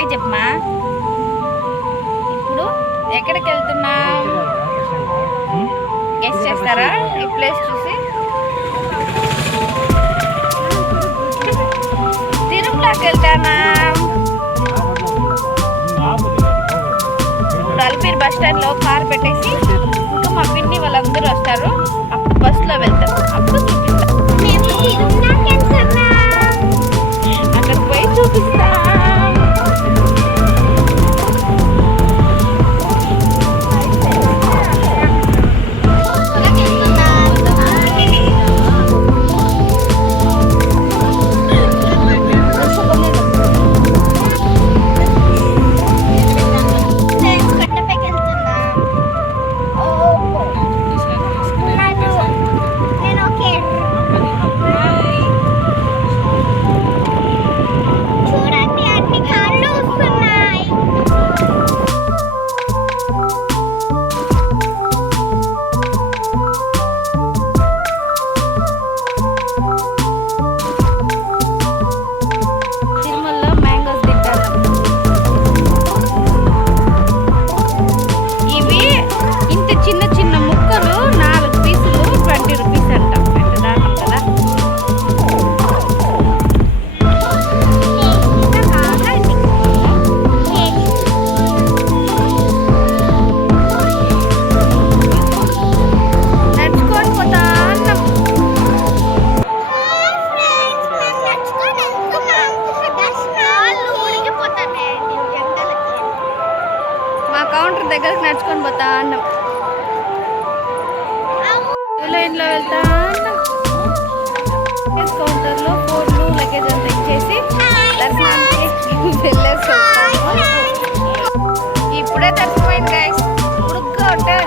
Hi చెప్పమా. ఇప్పుడు ఎక్కడికి వెళ్తున్నా గెస్ట్ చేస్తారా ఈ ప్లేస్ చూసి? తిరుమలకి వెళ్తానా. ఇప్పుడు అల్పీర్ బస్ స్టాండ్ లో కార్ పెట్టేసి ఇంకా మా పిన్ని వాళ్ళందరూ వస్తారు. అప్పుడు బస్సులో వెళ్తాం. అప్పుడు చూపిస్తాం. అక్కడ పోయి చూపిస్తాం. కౌంటర్ దగ్గరకు నడుచుకొని పోతా అన్నాం. లైన్లో వెళ్తా అన్నాం. కౌంటర్లో ఫోన్లు లగేజ్ అంతా ఇచ్చేసి దర్శనానికి వెళ్ళేసి వస్తాము. ఇప్పుడే దర్శనమైంది గైస్. ఉడుగ్గా ఉంటే